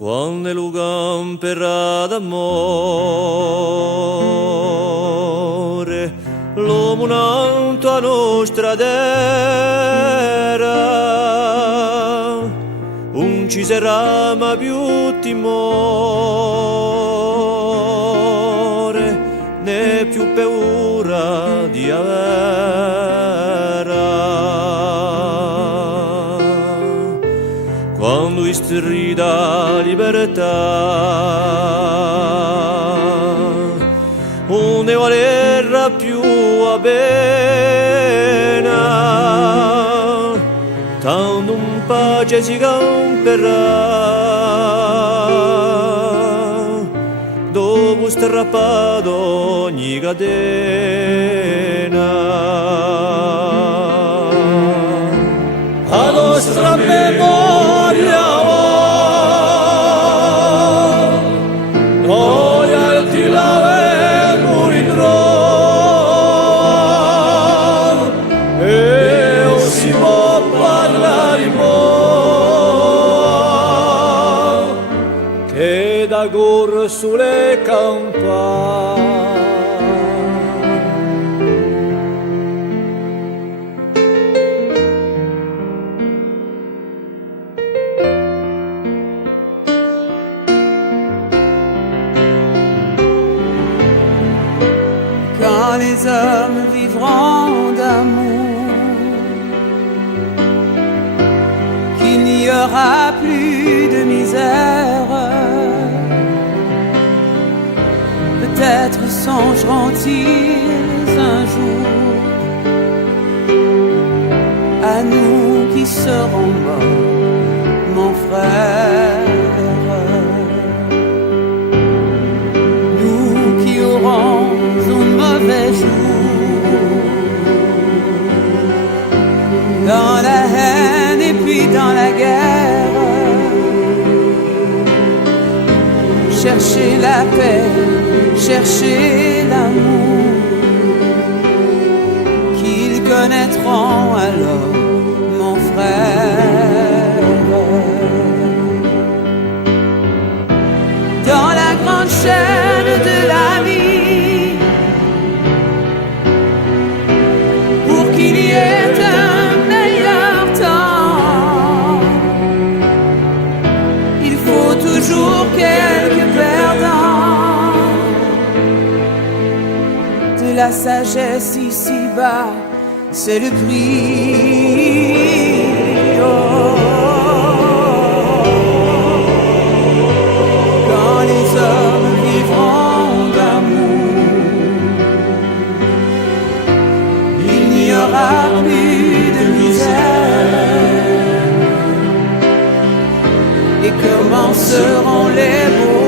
quando lo camperà d'amore, l'uomo nanto a nostra terra, non ci sarà mai più timore, né più paura di avere. Quando istrida libertà, non ne valerà più la pena, tanto in pace si camperà, dopo strappato ogni catena. A nostra memoria noi alti la ritrovo e non si può parlare mo che da corre sulle campane. Quand les hommes vivront d'amour, qu'il n'y aura plus de misère, peut-être songeront-ils un jour à nous qui serons morts, mon frère, nous qui aurons un mauvais jour, dans la haine et puis dans la guerre, chercher la paix, chercher l'amour, qu'ils connaîtront alors, mon frère. Dans la grande chaîne de la vie, pour qu'il y ait un meilleur temps, il faut toujours quelques perdants. De la sagesse ici-bas, c'est le prix. Quand les hommes vivront d'amour, il n'y aura plus de misère, et commenceront les beaux